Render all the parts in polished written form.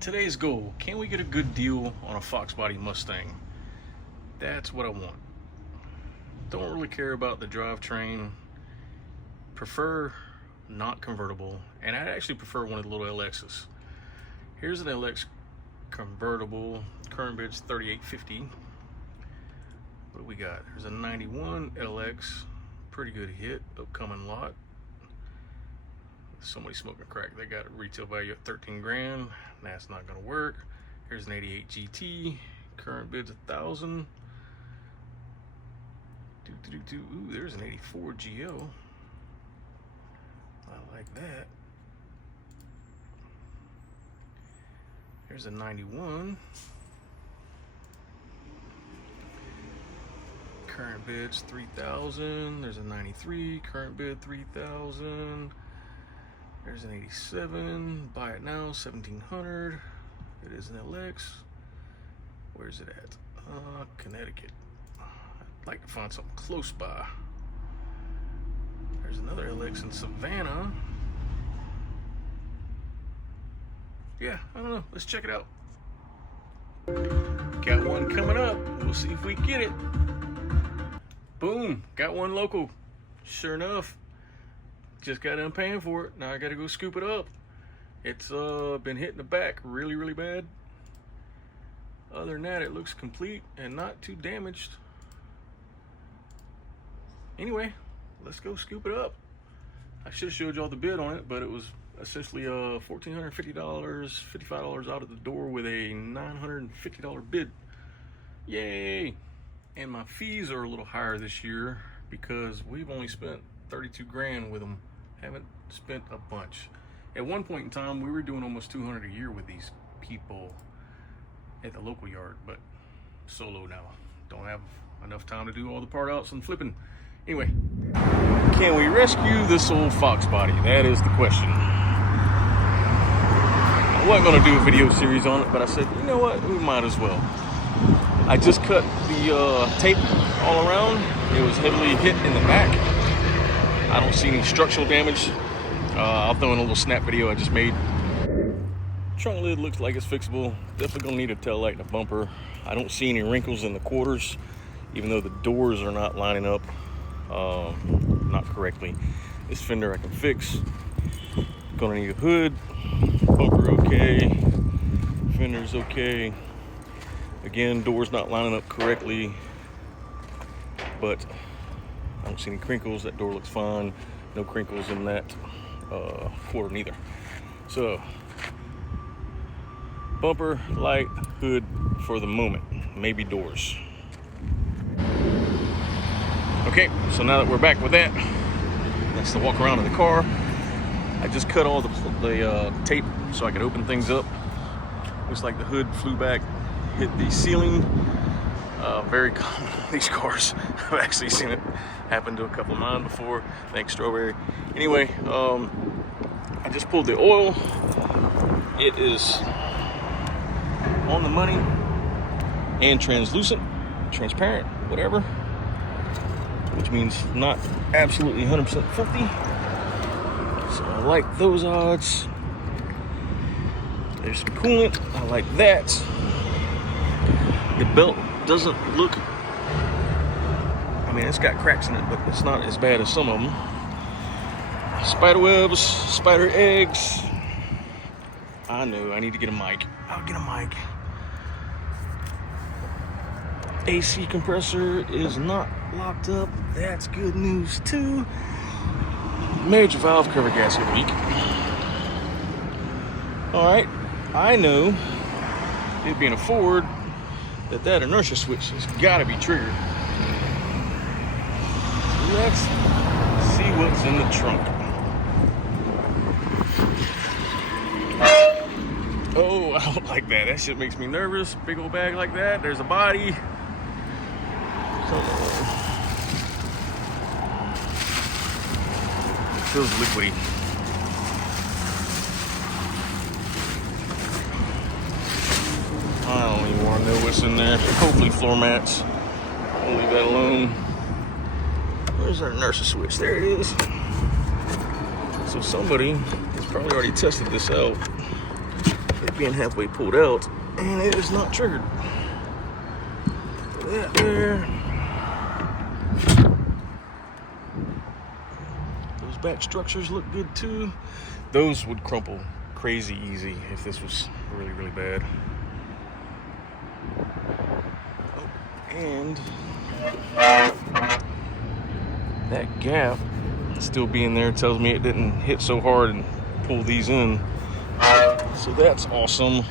Today's goal, can we get a good deal on a Fox Body Mustang? That's what I want. Don't really care about the drivetrain. Prefer not convertible, and I'd actually prefer one of the little LXs. Here's an LX convertible, current bid's $38.50. What do we got? There's a 91 LX, pretty good hit, upcoming lot. Somebody smoking crack. They got a retail value at 13 grand. That's not gonna work. Here's an 88 GT, current bid's $1,000. Ooh, there's an 84 GL. I like that. Here's a 91. Current bid's $3,000. There's a 93. Current bid $3,000. There's an 87. Buy it now, $1,700. It is an LX. Where's it at? Connecticut. I'd like to find something close by. There's another LX in Savannah. Yeah, I don't know. Let's check it out. Got one coming up. We'll see if we get it. Boom, got one local. Sure enough, just got done paying for it. Now I gotta go scoop it up. It's been hitting the back really bad. Other than that, it looks complete and not too damaged. Anyway, let's go scoop it up. I should have showed y'all the bid on it, but it was essentially $1,450, $55 out of the door with a $950 bid. Yay! And my fees are a little higher this year because we've only spent 32 grand with them. Haven't spent a bunch. At one point in time, we were doing almost 200 a year with these people at the local yard, but solo now. Don't have enough time to do all the part outs and flipping. Anyway, can we rescue this old Fox Body? That is the question. I wasn't gonna do a video series on it, but I said, you know what, we might as well. I just cut the tape all around. It was heavily hit in the back. I don't see any structural damage. I'll throw in a little snap video I just made. Trunk lid looks like it's fixable. Definitely gonna need a tail light and a bumper. I don't see any wrinkles in the quarters, even though the doors are not lining up not correctly. This fender I can fix. Gonna need a hood. Bumper okay. Fender's okay. Again, door's not lining up correctly, but I don't see any crinkles. That door looks fine. No crinkles in that quarter neither. So, bumper, light, hood for the moment. Maybe doors. Okay, so now that we're back with that, that's the walk around in the car. I just cut all the tape so I could open things up. Looks like the hood flew back, hit the ceiling. Very common in these cars. I've actually seen it happen to a couple of mine before. Thanks, Strawberry. Anyway, I just pulled the oil. It is on the money and translucent, transparent, whatever, which means not absolutely 100% filthy. So I like those odds. There's some coolant. I like that. The belt doesn't look, I mean, it's got cracks in it, but it's not as bad as some of them. Spider webs, spider eggs. I know, I need to get a mic. I'll get a mic. AC compressor is not locked up. That's good news too. Major valve cover gasket leak. All right, I know, it being a Ford, that inertia switch has got to be triggered. Let's see what's in the trunk. Oh, I don't like that. That shit makes me nervous. Big old bag like that. There's a body. It feels liquidy. I don't even want to know what's in there. Hopefully floor mats. I'll leave that alone. Where's our inertia switch? There it is. So somebody has probably already tested this out. It being halfway pulled out, and it is not triggered. That there. Those back structures look good too. Those would crumple crazy easy if this was really, really bad. Oh, and that gap still being there tells me it didn't hit so hard and pull these in. So that's awesome.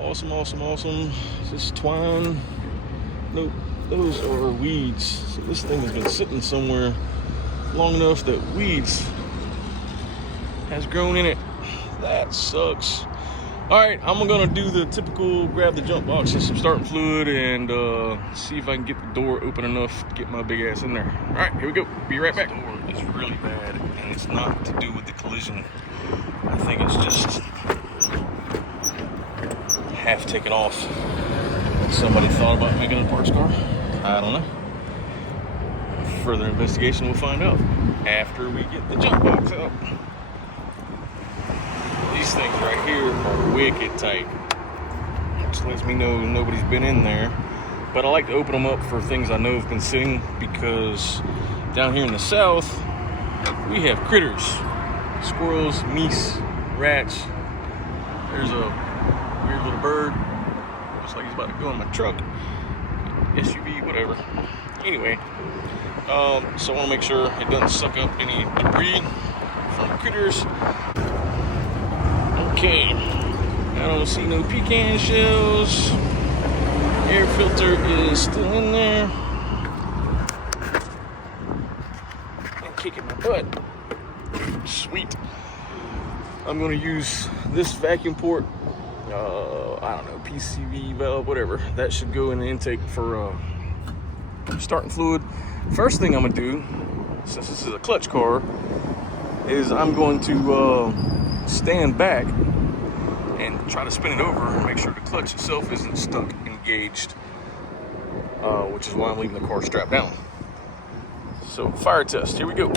Awesome, awesome, awesome. Is this twine? Nope, those are weeds. So this thing has been sitting somewhere long enough that weeds has grown in it. That sucks. All right, I'm gonna do the typical grab the jump box and some starting fluid and see if I can get the door open enough to get my big ass in there. All right, here we go. Be right back. This door is really bad, and it's not to do with the collision. I think it's just half taken off. Somebody thought about making a parts car. I don't know. Further investigation will find out after we get the jump box out. These things right here are wicked tight, which lets me know nobody's been in there. But I like to open them up for things I know have been sitting, because down here in the south we have critters, squirrels, meese, rats. There's a weird little bird, looks like he's about to go in my truck, SUV, whatever. Anyway, so I want to make sure it doesn't suck up any debris from the critters. Okay, I don't see no pecan shells. Air filter is still in there. I'm kicking my butt. Sweet. I'm gonna use this vacuum port. I don't know, PCV valve, whatever. That should go in the intake for starting fluid. First thing I'm gonna do, since this is a clutch car, is I'm going to stand back and try to spin it over and make sure the clutch itself isn't stuck engaged, which is why I'm leaving the car strapped down. So fire test, here we go.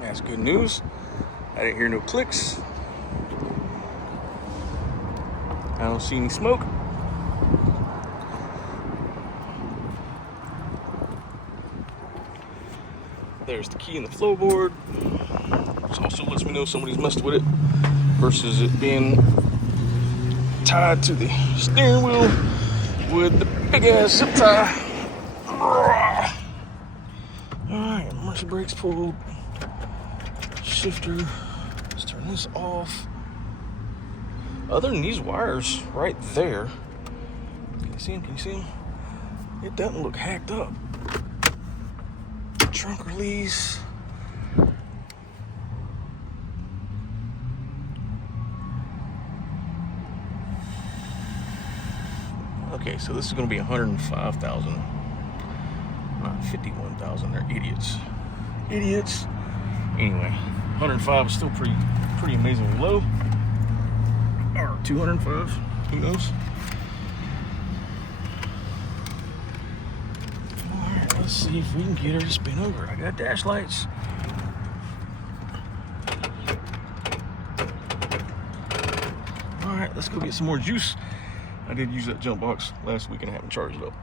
That's good news. I didn't hear no clicks. I don't see any smoke. There's the key in the floorboard, which also lets me know somebody's messed with it, versus it being tied to the steering wheel with the big ass zip tie. Alright, emergency brakes pulled. Shifter. Let's turn this off. Other than these wires right there, can you see them? Can you see them? It doesn't look hacked up. Trunk release. Okay, so this is going to be 105,000, not 51,000. They're idiots. Idiots. Anyway, 105 is still pretty amazingly low. Or 205, who knows? Alright, let's see if we can get her to spin over. I got dash lights. Alright, let's go get some more juice. I did use that jump box last week and I haven't charged it up.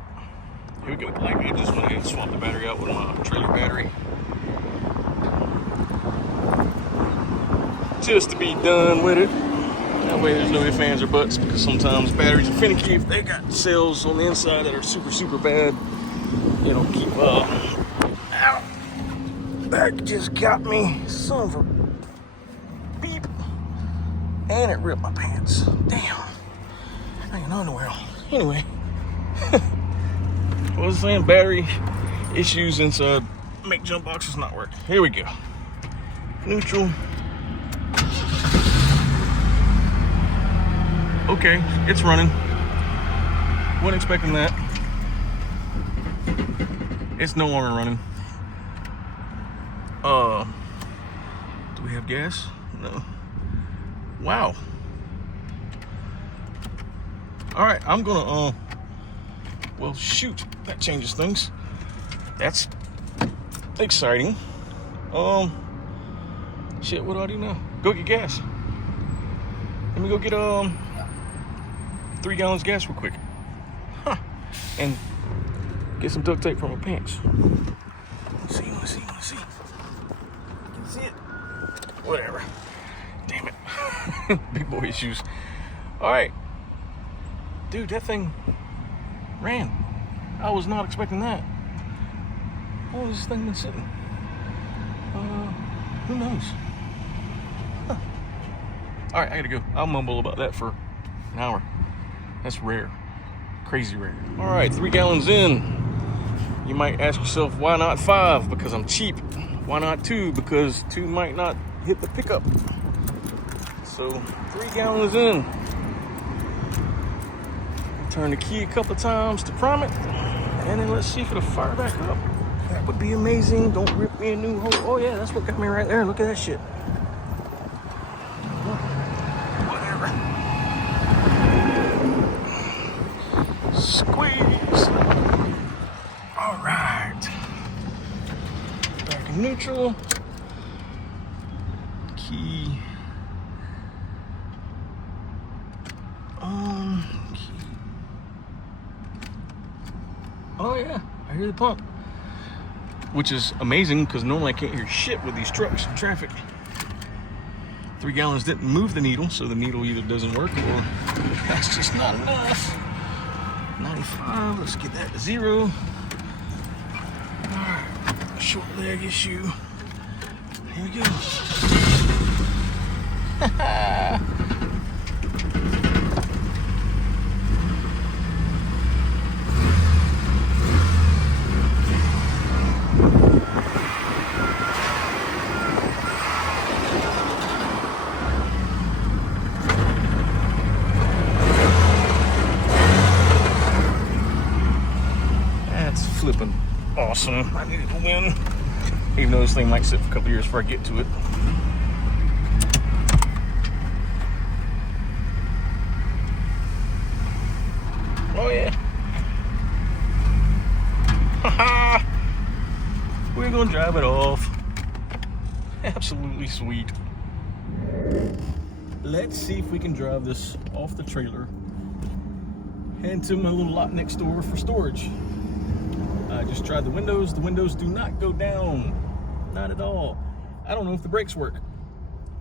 Here we go. Like, I just went ahead and swapped the battery out with my trailer battery, just to be done with it. That way there's no ifs, ands, or buts, because sometimes batteries are finicky. If they got cells on the inside that are super bad, it'll keep out. That just got me, son of a beep. And it ripped my pants. Damn. Hanging underwear. Anyway. What was I saying? Battery issues inside make jump boxes not work. Here we go. Neutral. Okay, it's running. Wasn't expecting that. It's no longer running. Do we have gas? No. Wow. All right, I'm gonna, well, shoot, that changes things. That's exciting. Shit, what do I do now? Go get gas. Let me go get 3 gallons of gas real quick. Huh. And get some duct tape from my pants. Let's see. You can see it? Whatever. Damn it. Big boy issues. Alright. Dude, that thing ran. I was not expecting that. How long has this thing been sitting? Who knows? Huh. Alright, I gotta go. I'll mumble about that for an hour. That's rare. Crazy rare. Alright, 3 gallons in. You might ask yourself, why not 5? Because I'm cheap. Why not 2? Because 2 might not hit the pickup. So 3 gallons in. Turn the key a couple times to prime it, and then let's see if it'll fire back up. That would be amazing. Don't rip me a new hole. Oh yeah, that's what got me right there. Look at that shit. Whatever. Squeeze. All right. Back in neutral. Key. Key. Oh yeah, I hear the pump. Which is amazing because normally I can't hear shit with these trucks and traffic. 3 gallons didn't move the needle, so the needle either doesn't work or that's just not enough. 95, let's get that to 0. Alright, short leg issue. Here we go. Flipping awesome. I needed to win. Even though this thing might sit for a couple years before I get to it. Oh yeah. Haha. We're gonna drive it off. Absolutely sweet. Let's see if we can drive this off the trailer and to my little lot next door for storage. I just tried the windows. The windows do not go down. Not at all. I don't know if the brakes work.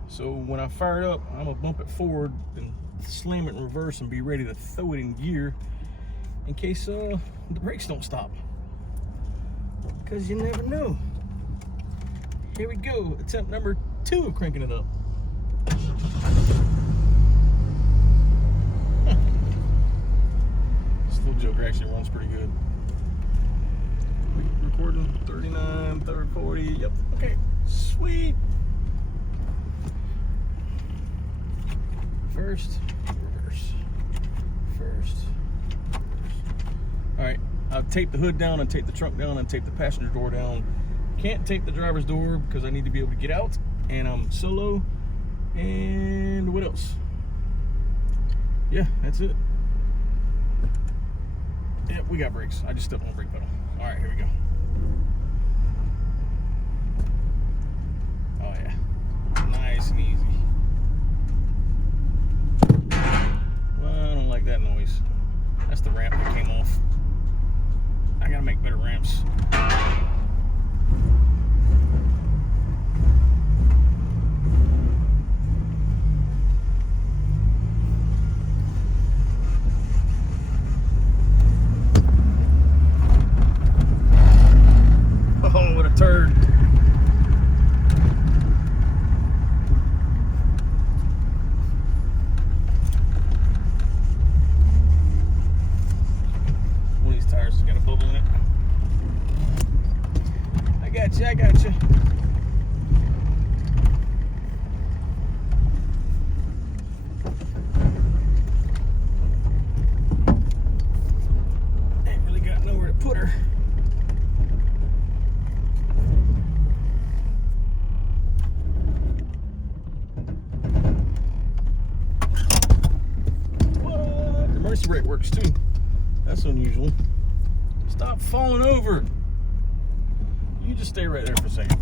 So when I fire it up, I'm gonna bump it forward and slam it in reverse and be ready to throw it in gear in case the brakes don't stop. Because you never know. Here we go. Attempt number 2 of cranking it up. This little joker actually runs pretty good. Recording 39, third 40. Yep. Okay. Sweet. First, reverse. First, reverse. All right. I've taped the hood down and taped the trunk down and taped the passenger door down. Can't tape the driver's door because I need to be able to get out, and I'm solo. And what else? Yeah, that's it. Yeah, we got brakes. I just stepped on the brake pedal. All right, here we go. Oh yeah, nice and easy. Well, I don't like that noise. That's the ramp that came off. I gotta make better ramps. Oh, what a turd. One of these tires has got a bubble in it. I got you. Ain't really got nowhere to put her. Emergency brake works too. That's unusual. Stop falling over. You just stay right there for a second.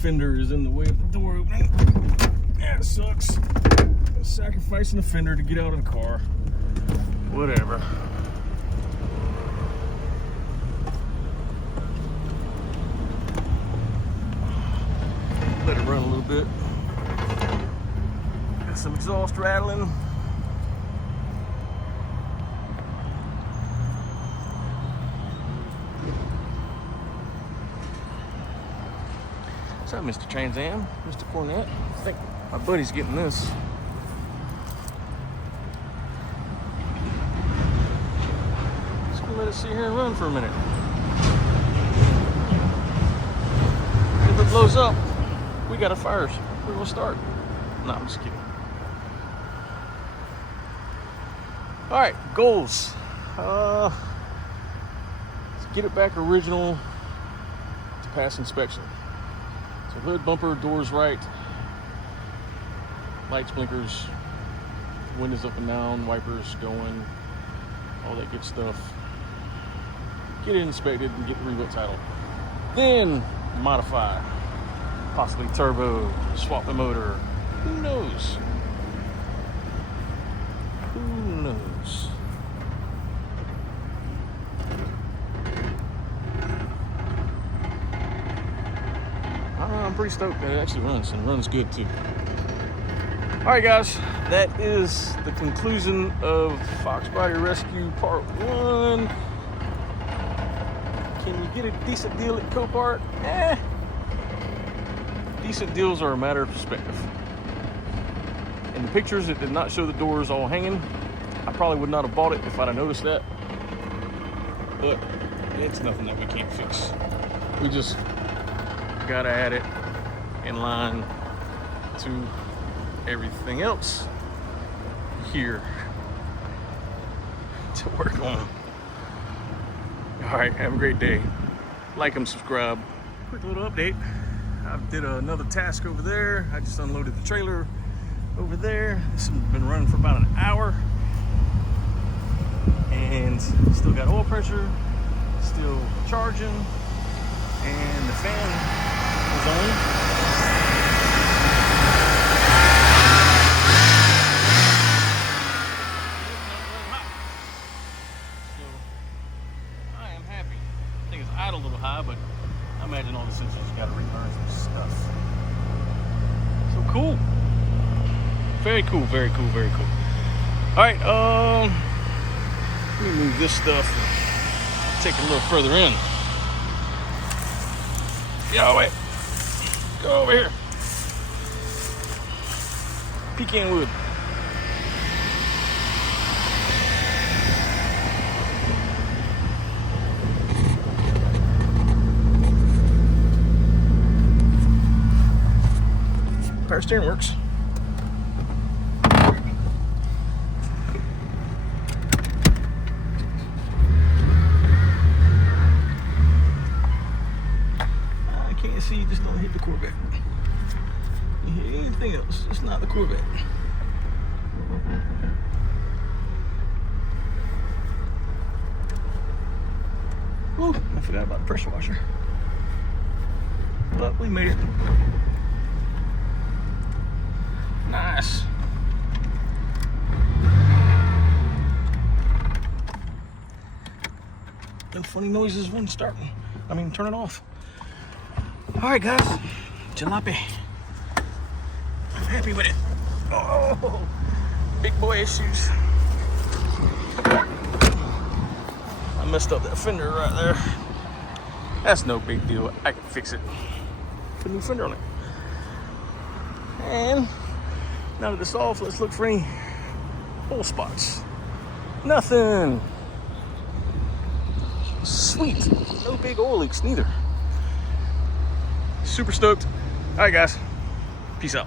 fender is in the way of the door opening. That sucks. I'm sacrificing the fender to get out of the car. Whatever. Let it run a little bit. Got some exhaust rattling. What's up, Mr. Trans Am? Mr. Cornette? I think my buddy's getting this. Just gonna let it sit here and run for a minute. If it blows up, we got a fire. We're gonna start. No, I'm just kidding. All right, goals. Let's get it back original to pass inspection. So hood, bumper, doors right, lights, blinkers, windows up and down, wipers going, all that good stuff. Get it inspected and get the rebuilt title. Then modify, possibly turbo, swap the motor. Who knows? Who knows? I'm pretty stoked that it actually runs, and runs good too. All right, guys, that is the conclusion of Fox Body Rescue Part 1. Can you get a decent deal at Copart? Decent deals are a matter of perspective. In the pictures, it did not show the doors all hanging. I probably would not have bought it if I'd have noticed that. But it's nothing that we can't fix. We just gotta add it in line to everything else here to work on. All right, have a great day. Like and subscribe. Quick little update. I did another task over there. I just unloaded the trailer over there. This has been running for about an hour, and still got oil pressure, still charging, and the fan is on. So I am happy. I think it's idle a little high, but I imagine all the sensors got to relearn some stuff. So cool. Very cool, very cool, very cool. All right, let me move this stuff and take it a little further in. Yo, wait. Go over here. Pecan wood. Power steering works. You just don't hit the Corvette. You hit anything else, just not the Corvette. Ooh, I forgot about the pressure washer. But we made it. Nice. No funny noises when starting. I mean, turn it off. All right, guys, jalopy. I'm happy with it. Oh, big boy issues. I messed up that fender right there. That's no big deal. I can fix it. Put a new fender on it. And now that it's off, let's look for any oil spots. Nothing. Sweet. No big oil leaks neither. Super stoked. All right, guys. Peace out.